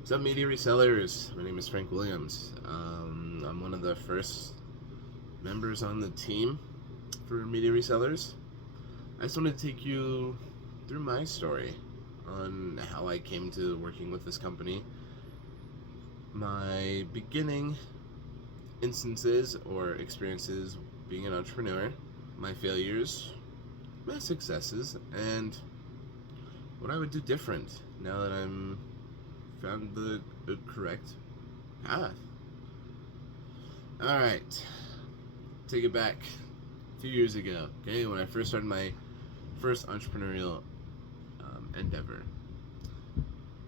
What's up, media resellers? My name is Frank Williams. I'm one of the first members on the team for media resellers. I just wanted to take you through my story on how I came to working with this company, my beginning instances or experiences being an entrepreneur, my failures, my successes, and what I would do different now that I'm found the correct path. Alright, take it back a few years ago, okay, when I first started my first entrepreneurial endeavor.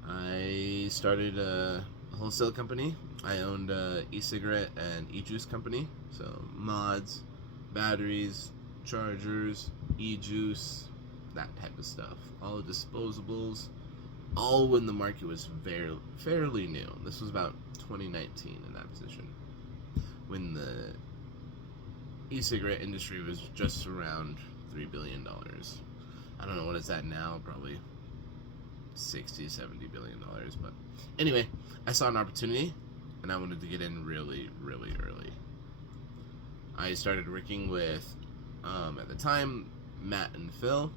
I started a wholesale company. I owned a e-cigarette and e-juice company, so mods, batteries, chargers, e-juice, that type of stuff. All the disposables, all when the market was fairly new. This was about 2019 in that position, when the e-cigarette industry was just around $3 billion. I don't know what it's at now, probably 60-70 billion dollars. But anyway, I saw an opportunity and I wanted to get in really early. I started working with at the time, Matt and Phil.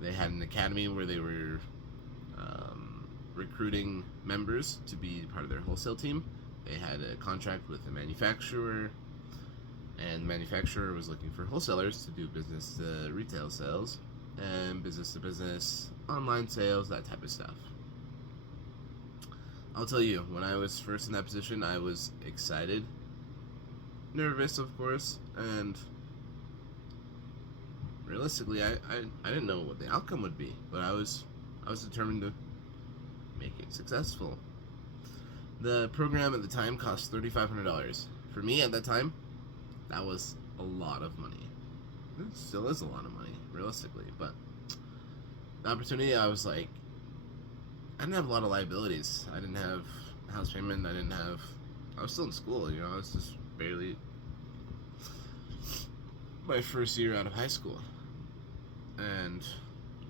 They had an academy where they were recruiting members to be part of their wholesale team. They had a contract with a manufacturer, and the manufacturer was looking for wholesalers to do business to retail sales and business to business online sales, that type of stuff. I'll tell you, when I was first in that position, I was excited, nervous, of course, and realistically, I didn't know what the outcome would be, but I was determined to make it successful. The program at the time cost $3,500. For me at that time, that was a lot of money. It still is a lot of money, realistically, but the opportunity, I was like, I didn't have a lot of liabilities. I didn't have house payment. I was still in school, I was just barely my first year out of high school. And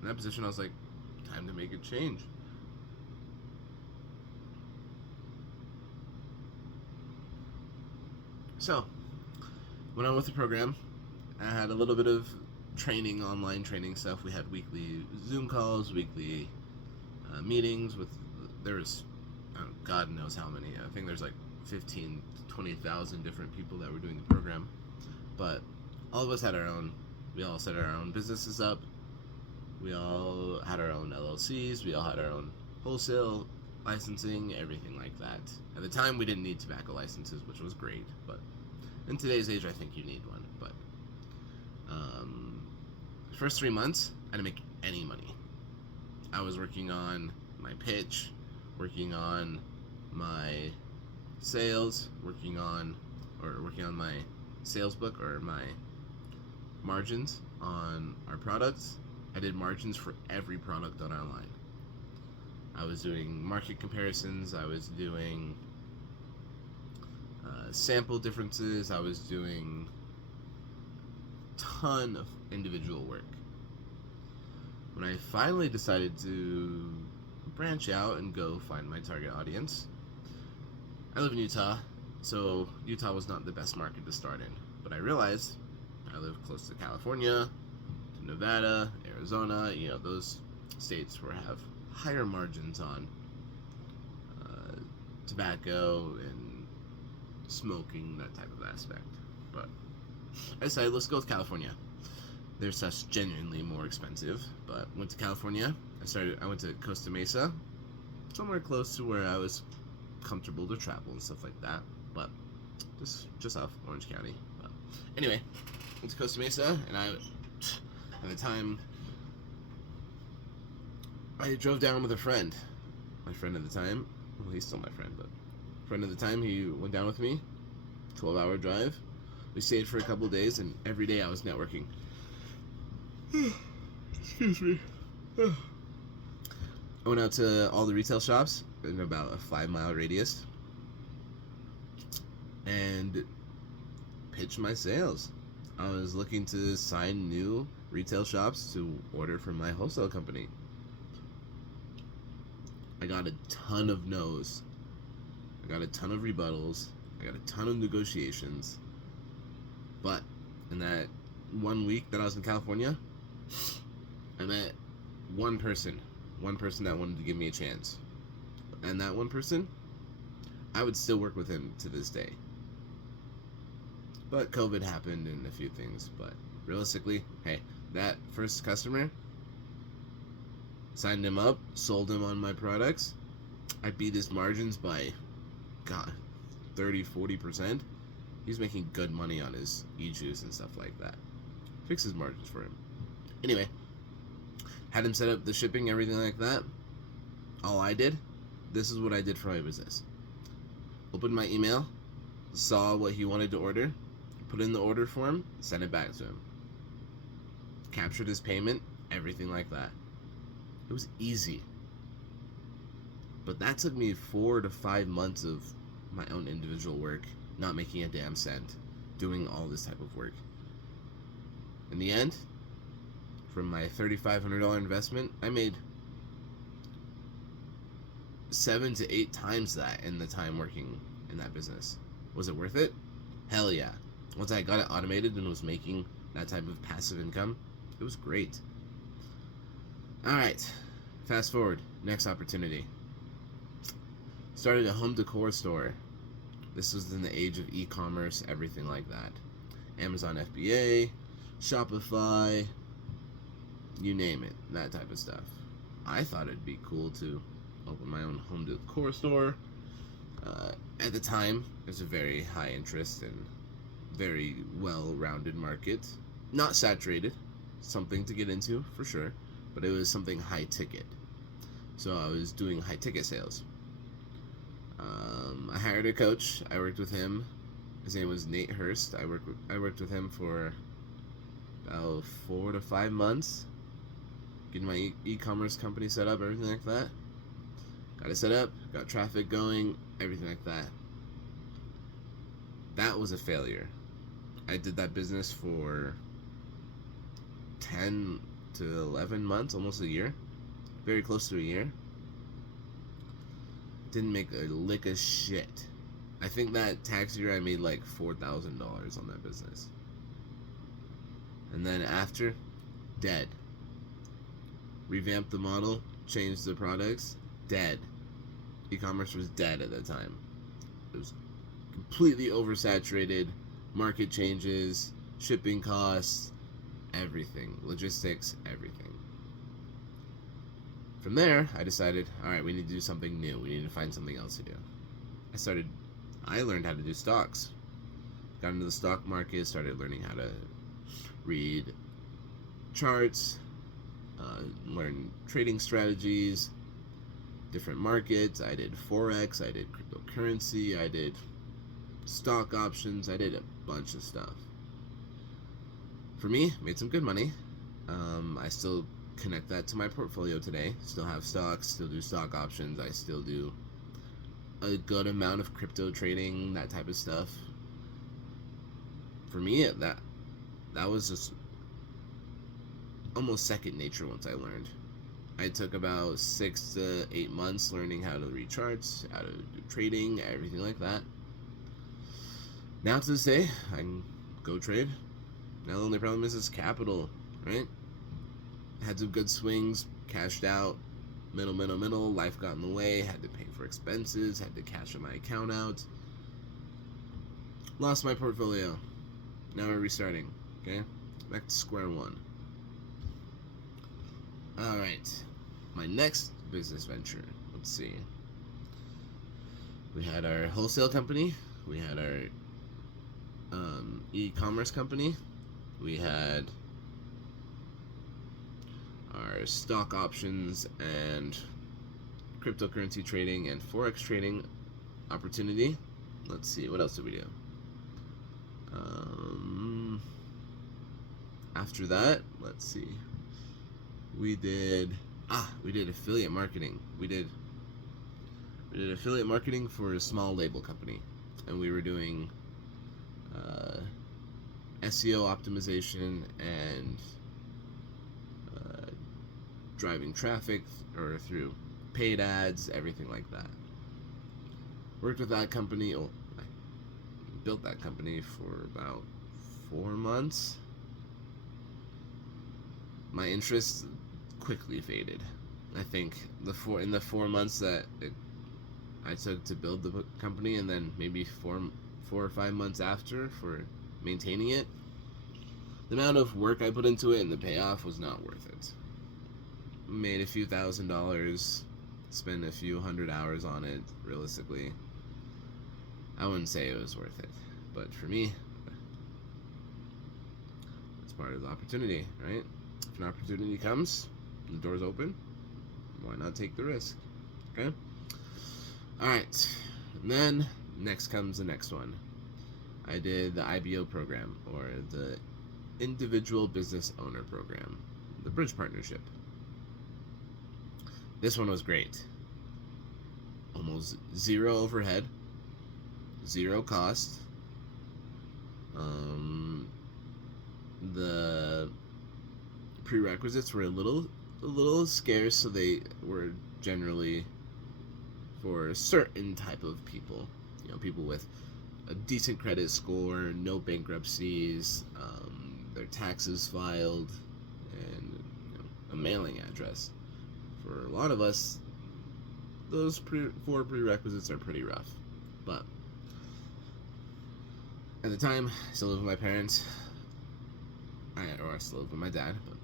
in that position, I was like, time to make a change. So, went on with the program. I had a little bit of training, online training stuff. We had weekly Zoom calls, weekly meetings with, there was, God knows how many. I think there's like 15 to 20,000 different people that were doing the program. But all of us had our own, we all set our own businesses up. We all had our own LLCs. We all had our own wholesale licensing, everything like that. At the time, we didn't need tobacco licenses, which was great. But in today's age, I think you need one. But first 3 months, I didn't make any money. I was working on my pitch, working on my sales, working on my sales book or my margins on our products. I did margins for every product on our line. I was doing market comparisons. I was doing sample differences. I was doing ton of individual work. When I finally decided to branch out and go find my target audience, I live in Utah, so Utah was not the best market to start in. But I realized I live close to California, to Nevada, Arizona, those states where I have higher margins on tobacco and smoking, that type of aspect. But I decided, let's go with California. They're such genuinely more expensive, but went to California. I went to Costa Mesa, somewhere close to where I was comfortable to travel and stuff like that, but just off Orange County. But anyway, went to Costa Mesa, and at the time, I drove down with a friend. My friend at the time, well, he's still my friend, but friend at the time, he went down with me. 12-hour drive. We stayed for a couple of days, and every day I was networking. Excuse me. I went out to all the retail shops in about a 5-mile radius and pitched my sales. I was looking to sign new retail shops to order from my wholesale company. I got a ton of no's. I got a ton of rebuttals. I got a ton of negotiations. But in that 1 week that I was in California, I met one person that wanted to give me a chance. And that one person, I would still work with him to this day. But COVID happened and a few things. But realistically, hey, that first customer, signed him up, sold him on my products. I beat his margins by, God, 30-40%. He's making good money on his e-juice and stuff like that. Fix his margins for him. Anyway, had him set up the shipping, everything like that. All I did, this is what I did for my business. Opened my email, saw what he wanted to order, put in the order form, sent it back to him. Captured his payment, everything like that. It was easy. But that took me 4 to 5 months of my own individual work, not making a damn cent, doing all this type of work. In the end, from my $3,500 investment, I made 7 to 8 times that in the time working in that business. Was it worth it? Hell yeah. Once I got it automated and was making that type of passive income, it was great. Alright, fast forward, next opportunity. Started a home decor store. This was in the age of e-commerce, everything like that. Amazon FBA, Shopify, you name it, that type of stuff. I thought it'd be cool to open my own home decor store. At the time, it was a very high interest and very well-rounded market. Not saturated, something to get into for sure, but it was something high ticket. So I was doing high ticket sales. I hired a coach. I worked with him. His name was Nate Hurst. I worked with him for about 4 to 5 months, getting my e-commerce company set up, everything like that. Got it set up, got traffic going, everything like that. That was a failure. I did that business for 10 to 11 months, almost a year. Very close to a year. Didn't make a lick of shit. I think that tax year I made like $4,000 on that business. And then after, dead. Revamped the model, changed the products, dead. E-commerce was dead at that time. It was completely oversaturated. Market changes, shipping costs, everything. Logistics, everything. From there, I decided, alright, we need to do something new. We need to find something else to do. I learned how to do stocks. Got into the stock market, started learning how to read charts, learn trading strategies, different markets. I did Forex, I did cryptocurrency, I did stock options, I did a bunch of stuff. For me, made some good money. I still connect that to my portfolio today. Still have stocks, still do stock options, I still do a good amount of crypto trading, that type of stuff. For me, that was just almost second nature once I learned. I took about 6 to 8 months learning how to read charts, how to do trading, everything like that. Now to this day, I can go trade. Now the only problem is capital, right? Had some good swings, cashed out, middle, life got in the way, had to pay for expenses, had to cash my account out. Lost my portfolio. Now we're restarting, okay? Back to square one. Alright, my next business venture, let's see. We had our wholesale company, we had our e-commerce company, we had our stock options and cryptocurrency trading and Forex trading opportunity. Let's see, what else did we do? After that, let's see. We did affiliate marketing. We did affiliate marketing for a small label company, and we were doing SEO optimization and driving traffic through paid ads, everything like that. Worked with that company. Oh, I built that company for about 4 months. My interest quickly faded. I think in the 4 months that I took to build the company, and then maybe 4 or 5 months after for maintaining it, the amount of work I put into it and the payoff was not worth it. Made a few $1,000s, spent a few 100 hours on it. Realistically, I wouldn't say it was worth it, but for me, it's part of the opportunity, right? If an opportunity comes, the door's open, why not take the risk? Okay? Alright, and then next comes the next one. I did the IBO program, or the Individual Business Owner Program, the Bridge Partnership. This one was great. Almost zero overhead, zero cost. The prerequisites were a little scarce, so they were generally for a certain type of people. People with a decent credit score, no bankruptcies, their taxes filed, and a mailing address. For a lot of us, those 4 prerequisites are pretty rough. But at the time, I still lived with my parents. I still lived with my dad. But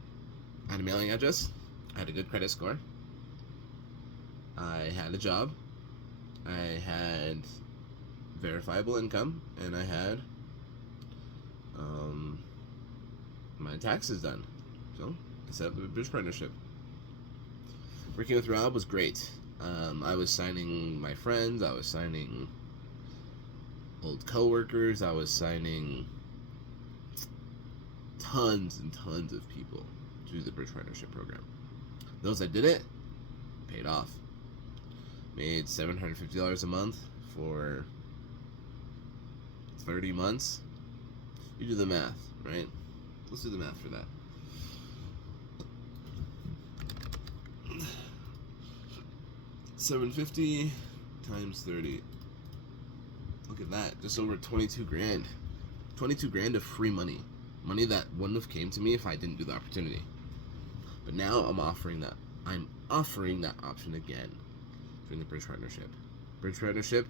I had a mailing address. I had a good credit score. I had a job. I had verifiable income, and I had my taxes done. So I set up the bridge partnership. Working with Rob was great. I was signing my friends. I was signing old coworkers. I was signing tons and tons of people to do the bridge partnership program. Those that did it paid off. Made $750 a month for 30 months. You do the math, right? Let's do the math for that. $750 times 30. Look at that. Just over 22 grand. 22 grand of free money. Money that wouldn't have came to me if I didn't do the opportunity. But now I'm offering that option again during the bridge partnership. Bridge partnership,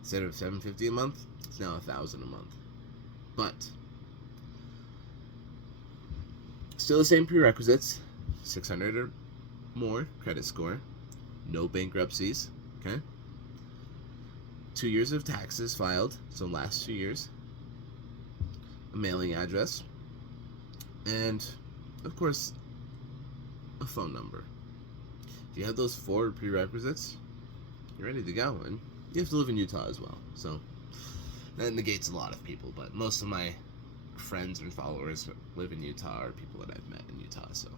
instead of $750 a month, it's now $1,000 a month. But still the same prerequisites: 600 or more credit score, no bankruptcies, okay? 2 years of taxes filed, so last 2 years, a mailing address, and of course a phone number. If you have those 4 prerequisites, you're ready to go. And you have to live in Utah as well, so that negates a lot of people, but most of my friends and followers live in Utah, or people that I've met in Utah, so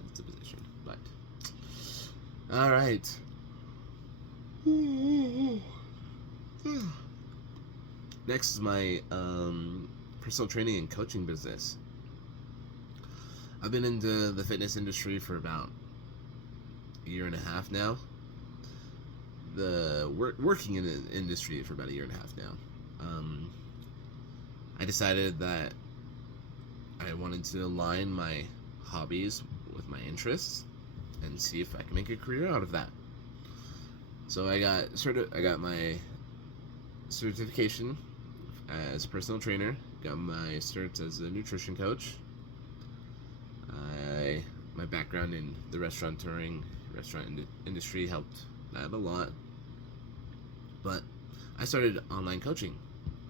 that's the position. But all right. Next is my personal training and coaching business. I've been into the fitness industry for about a year and a half now. Working in the industry for about a year and a half now. I decided that I wanted to align my hobbies with my interests and see if I can make a career out of that. So I got my certification as a personal trainer, got my certs as a nutrition coach. My background in the restaurant industry helped that a lot. But I started online coaching.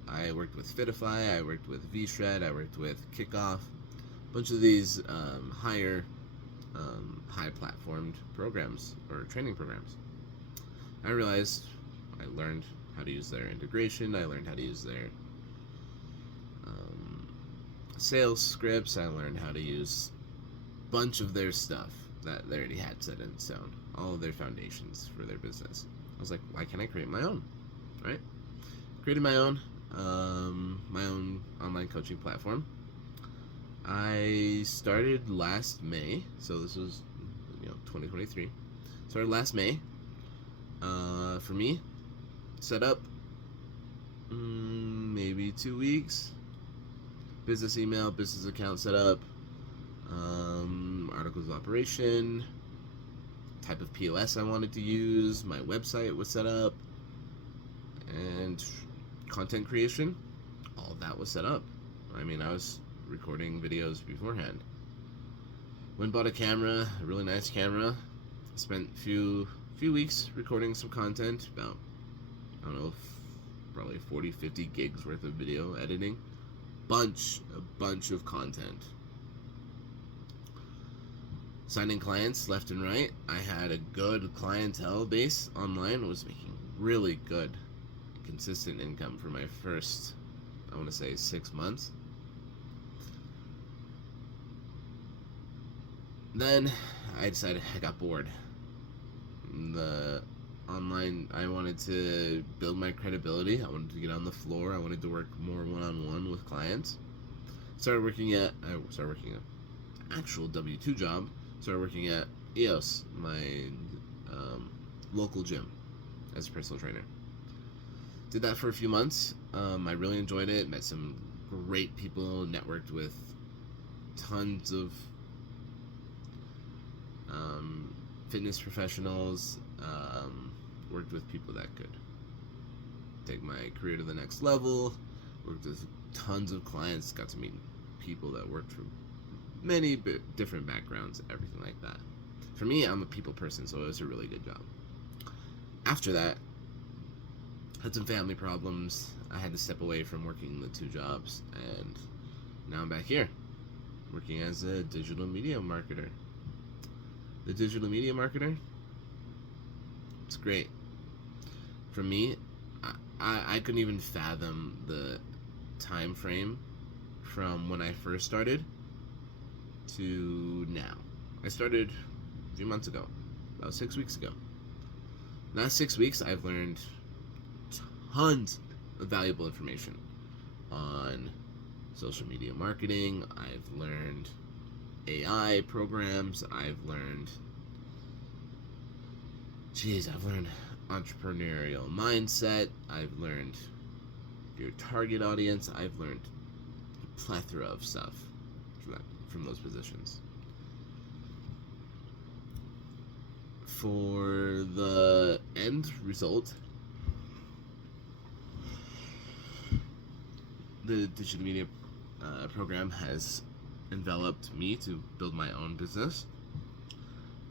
I worked with Fitify, I worked with V-Shred, I worked with Kickoff, a bunch of these high platformed programs or training programs. I realized I learned how to use their integration, I learned how to use their sales scripts, I learned how to use a bunch of their stuff that they already had set in stone, all of their foundations for their business. I was like, why can't I create my own, right? Created my own online coaching platform. I started last May, so this was 2023. Started last May. For me, set up maybe 2 weeks. Business email, business account set up, articles of operation, type of POS I wanted to use, my website was set up, and content creation, all of that was set up. I mean, I was recording videos beforehand. Went and bought a camera, a really nice camera. Spent a few weeks recording some content, about, I don't know, probably 40-50 gigs worth of video editing. A bunch of content. Signing clients left and right. I had a good clientele base online. I was making really good, consistent income for my first, I want to say, 6 months. Then I decided I got bored. The online, I wanted to build my credibility. I wanted to get on the floor. I wanted to work more one-on-one with clients. Started working an actual W-2 job. Started working at EOS, my local gym, as a personal trainer. Did that for a few months. I really enjoyed it. Met some great people. Networked with tons of fitness professionals. Worked with people that could take my career to the next level. Worked with tons of clients. Got to meet people that worked from many different backgrounds, everything like that. For me, I'm a people person, so it was a really good job. After that, had some family problems. I had to step away from working the 2 jobs, and now I'm back here, working as a digital media marketer. The digital media marketer, it's great. For me, I couldn't even fathom the time frame from when I first started to now. I started a few months ago, about 6 weeks ago. In the last 6 weeks, I've learned tons of valuable information on social media marketing. I've learned AI programs. I've learned entrepreneurial mindset. I've learned your target audience. I've learned a plethora of stuff from those positions. For the end result, the digital media program has enveloped me to build my own business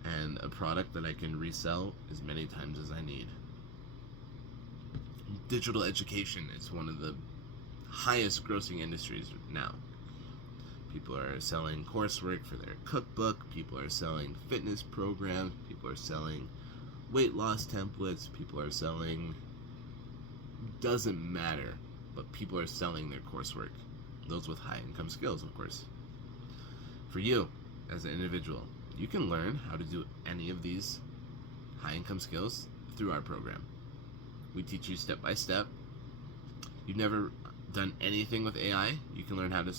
and a product that I can resell as many times as I need. Digital education is one of the highest grossing industries now. People are selling coursework for their cookbook. People are selling fitness programs. People are selling weight loss templates. People are selling, doesn't matter, but people are selling their coursework. Those with high income skills, of course. For you, as an individual, you can learn how to do any of these high income skills through our program. We teach you step by step. You've never done anything with AI, you can learn how to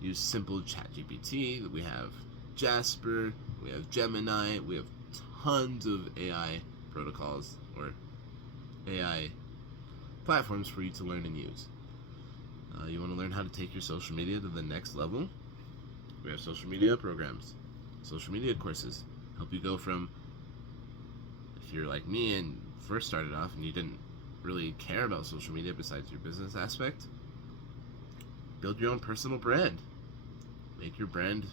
use simple ChatGPT. We have Jasper, we have Gemini, we have tons of AI protocols or AI platforms for you to learn and use. You want to learn how to take your social media to the next level? We have social media programs, social media courses, help you go from, if you're like me and first started off and you didn't really care about social media besides your business aspect, build your own personal brand. Make your brand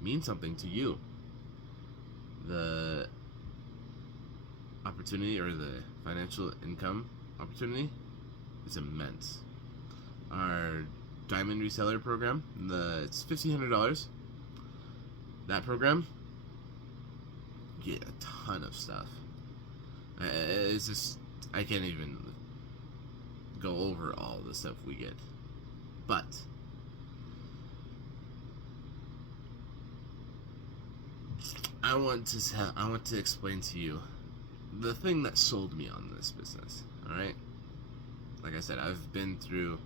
mean something to you. The opportunity or the financial income opportunity is immense. Our diamond reseller program, it's $1,500. That program, you get a ton of stuff. It's just, I can't even go over all the stuff we get. But I want to explain to you the thing that sold me on this business. All right, like I said, I've been through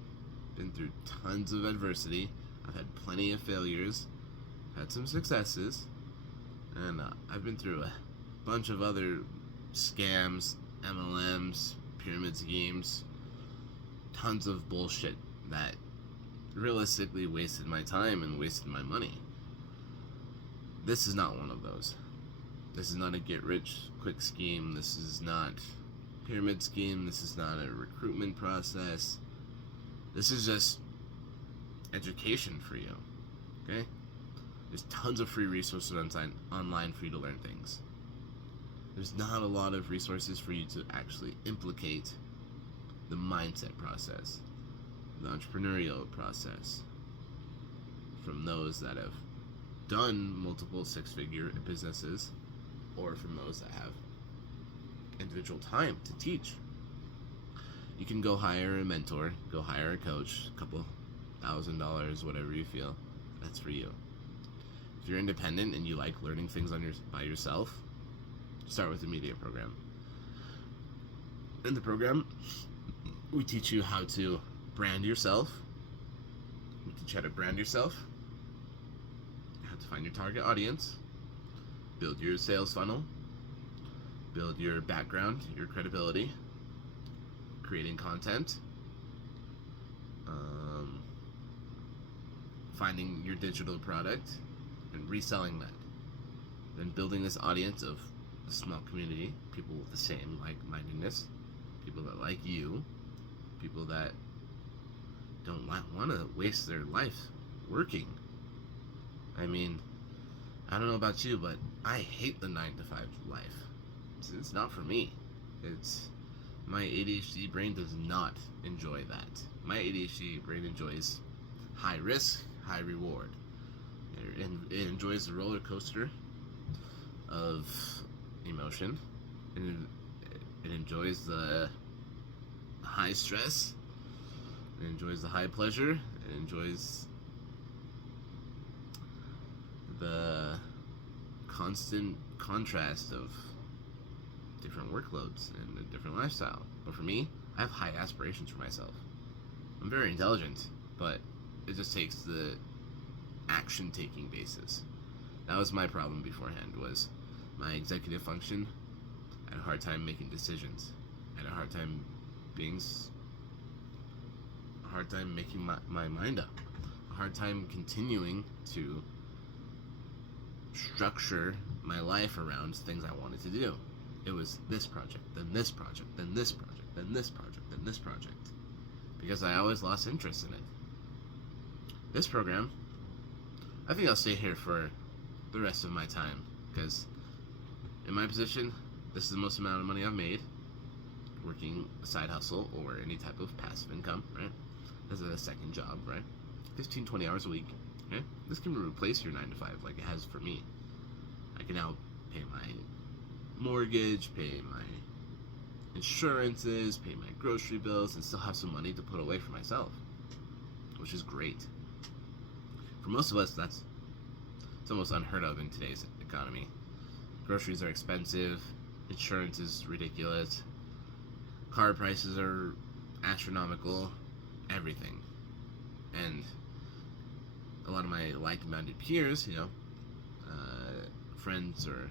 tons of adversity. I've had plenty of failures, had some successes, and I've been through bunch of other scams, MLMs, pyramid schemes, tons of bullshit that realistically wasted my time and wasted my money. This is not one of those. This is not a get-rich-quick scheme. This is not a pyramid scheme. This is not a recruitment process. This is just education for you, okay? There's tons of free resources online for you to learn things. There's not a lot of resources for you to actually implicate the mindset process, the entrepreneurial process, from those that have done multiple six-figure businesses, or from those that have individual time to teach. You can go hire a mentor, go hire a coach, a couple $1,000, whatever you feel. That's for you. If you're independent and you like learning things by yourself, start with the media program. In the program, we teach you how to brand yourself. We teach you how to brand yourself, how to find your target audience, build your sales funnel, build your background, your credibility, creating content, finding your digital product and reselling that. Then building this audience of a small community, people with the same like-mindedness, people that like you, people that don't want to waste their life working. I mean, I don't know about you, but I hate the 9-to-5 life. It's not for me. My ADHD brain does not enjoy that. My ADHD brain enjoys high risk, high reward. It enjoys the roller coaster of emotion. It enjoys the high stress. It enjoys the high pleasure. It enjoys the constant contrast of different workloads and a different lifestyle. But for me, I have high aspirations for myself. I'm very intelligent, but it just takes the action-taking basis. That was my problem beforehand, was my executive function. I had a hard time making decisions. I had a hard time making my mind up. A hard time continuing to structure my life around things I wanted to do. It was this project, then this project, then this project, then this project, then this project. Because I always lost interest in it. This program, I think I'll stay here for the rest of my time. Because in my position, this is the most amount of money I've made working a side hustle or any type of passive income, right? This is a second job, right? 15, 20 hours a week, okay? This can replace your 9-to-5 like it has for me. I can now pay my mortgage, pay my insurances, pay my grocery bills, and still have some money to put away for myself, which is great. For most of us, it's almost unheard of in today's economy. Groceries are expensive, insurance is ridiculous, car prices are astronomical, everything. And a lot of my like-minded peers, friends or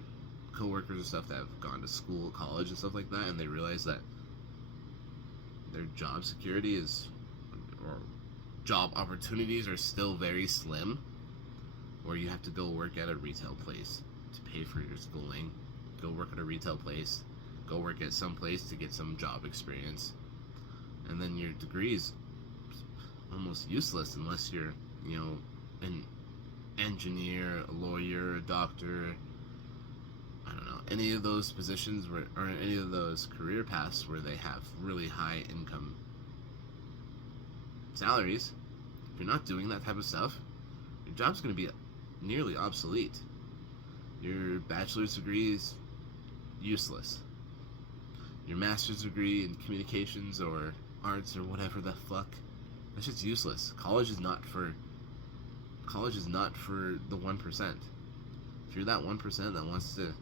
co-workers or stuff that have gone to school, college and stuff like that, and they realize that their job security or job opportunities are still very slim, or you have to go work at a retail place to pay for your schooling, go work at a retail place, go work at some place to get some job experience, and then your degree is almost useless unless you're, an engineer, a lawyer, a doctor, I don't know, any of those positions or any of those career paths where they have really high income salaries. If you're not doing that type of stuff, your job's going to be nearly obsolete. Your bachelor's degree is useless. Your master's degree in communications or arts or whatever the fuck, that shit's useless. College is not for the 1%. If you're that 1% that wants to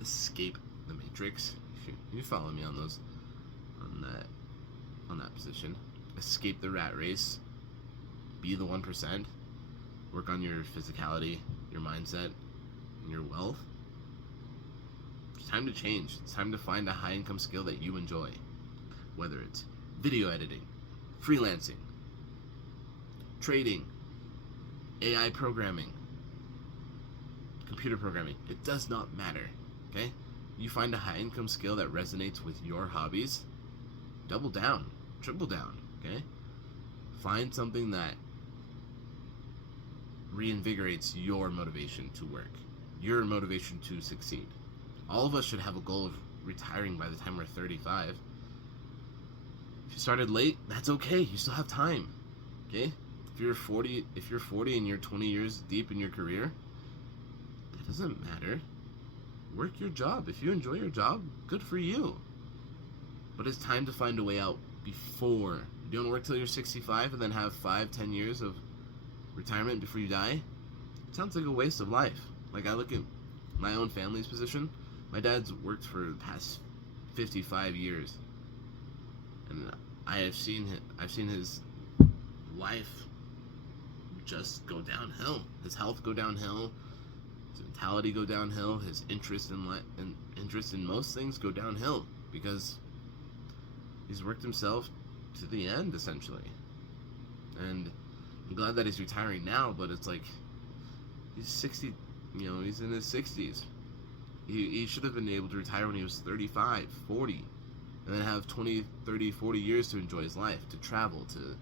escape the matrix, you follow me on that position. Escape the rat race. Be the 1%. Work on your physicality, your mindset, and your wealth. It's time to change. It's time to find a high-income skill that you enjoy. Whether it's video editing, freelancing, trading, AI programming, computer programming. It does not matter, okay? You find a high-income skill that resonates with your hobbies, double down, triple down, okay? Find something that reinvigorates your motivation to work, your motivation to succeed. All of us should have a goal of retiring by the time we're 35. If you started late, that's okay. You still have time, okay? If you're 40 and you're 20 years deep in your career, that doesn't matter. Work your job. If you enjoy your job, good for you. But it's time to find a way out before. You don't work till you're 65 and then have 5-10 years of retirement before you die. It sounds like a waste of life. Like, I look at my own family's position. My dad's worked for the past 55 years, and I've seen his life just go downhill. His health go downhill. His mentality go downhill. His interest in most things go downhill because he's worked himself to the end, essentially. And I'm glad that he's retiring now, but it's like he's 60. He's in his 60s. He should have been able to retire when he was 35, 40, and then have 20, 30, 40 years to enjoy his life, to travel, to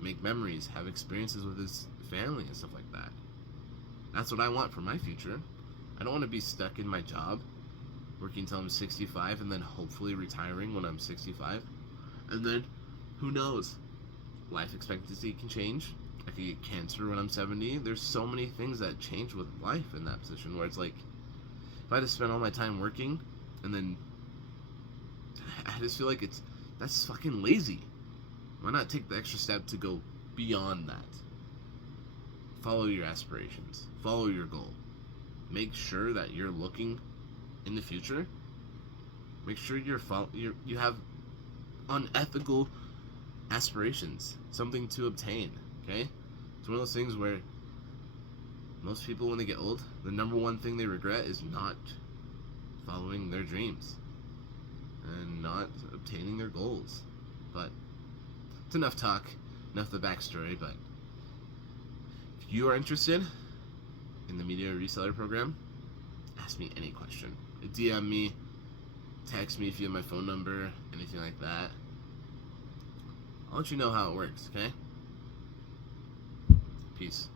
make memories, have experiences with his family and stuff like that. That's what I want for my future. I don't want to be stuck in my job, working until I'm 65, and then hopefully retiring when I'm 65. And then, who knows? Life expectancy can change. I could get cancer when I'm 70. There's so many things that change with life in that position, where it's like, if I just spend all my time working, and then I just feel like that's fucking lazy. Why not take the extra step to go beyond that? Follow your aspirations. Follow your goal. Make sure that you're looking in the future. Make sure you have unethical aspirations, something to obtain, okay? It's one of those things where most people, when they get old, the number one thing they regret is not following their dreams and not obtaining their goals. But it's enough talk, enough of the backstory. But if you are interested in the media reseller program, ask me any question. DM me, text me if you have my phone number, anything like that. I'll let you know how it works, okay? Peace.